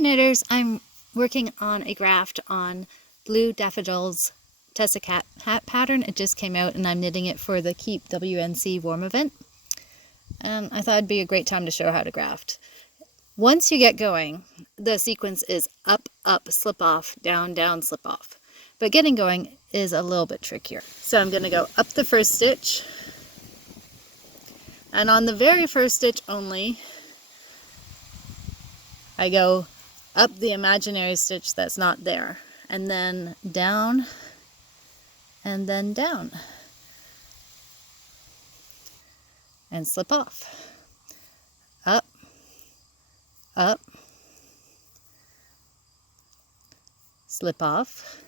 Hi knitters, I'm working on a graft on Blue Daffodil's Tessa Cat hat pattern. It just came out and I'm knitting it for the Keep WNC warm event. And I thought it'd be a great time to show how to graft. Once you get going, the sequence is up, up, slip off, down, down, slip off. But getting going is a little bit trickier. So I'm going to go up the first stitch, and on the very first stitch only, I go up the imaginary stitch that's not there, and then down, and then down, and slip off. Up, up, slip off,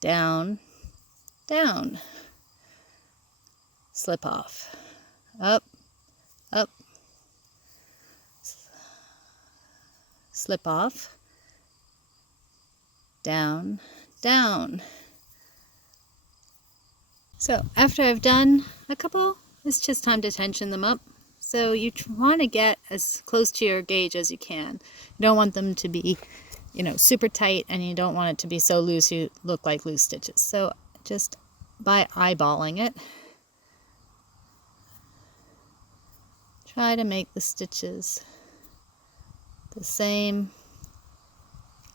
down, down, slip off, up, up, slip off, down, down. So after I've done a couple, it's just time to tension them up. So you want to get as close to your gauge as you can. You don't want them to be, super tight, and you don't want it to be so loose you look like loose stitches. So just by eyeballing it, try to make the stitches the same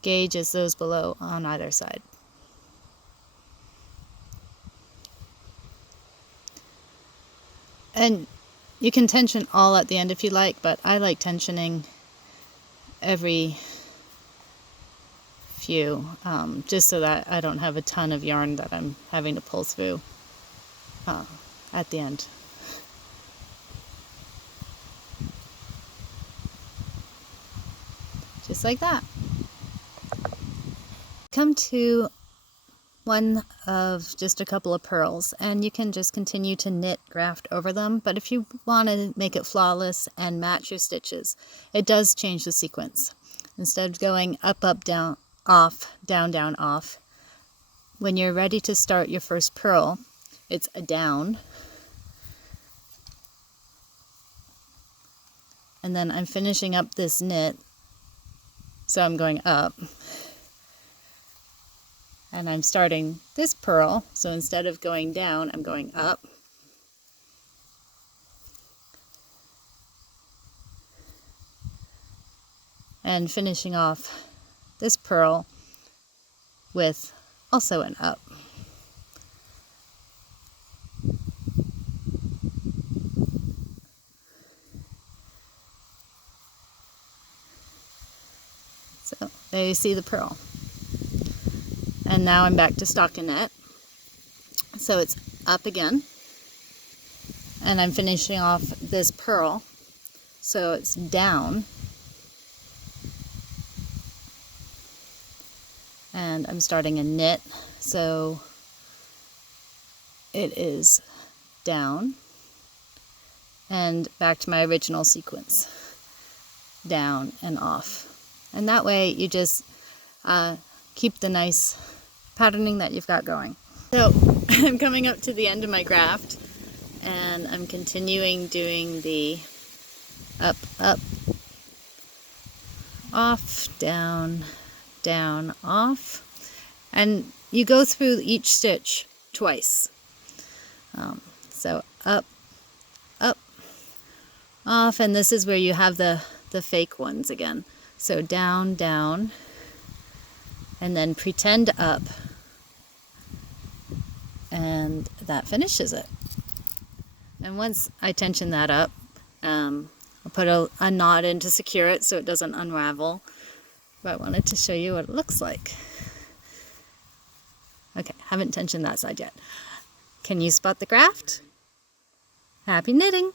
gauge as those below on either side. And you can tension all at the end if you like, but I like tensioning every few, just so that I don't have a ton of yarn that I'm having to pull through at the end. Just like that. Come to one of just a couple of purls, and you can just continue to knit graft over them. But if you want to make it flawless and match your stitches, it does change the sequence. Instead of going up, up, down, off, down, down, off, when you're ready to start your first purl, it's a down, and then I'm finishing up this knit, so I'm going up. And I'm starting this purl, so instead of going down, I'm going up. And finishing off this purl with also an up. So there you see the purl. And now I'm back to stockinette. So it's up again. And I'm finishing off this purl. So it's down. And I'm starting a knit. So it is down. And back to my original sequence. Down and off. And that way you just keep the nice patterning that you've got going. So I'm coming up to the end of my graft, and I'm continuing doing the up, up, off, down, down, off, and you go through each stitch twice. So up, up, off, and this is where you have the fake ones again. So down, down, and then pretend up, and that finishes it. And once I tension that up, I'll put a knot in to secure it so it doesn't unravel. But I wanted to show you what it looks like. Okay, haven't tensioned that side yet. Can you spot the graft? Happy knitting!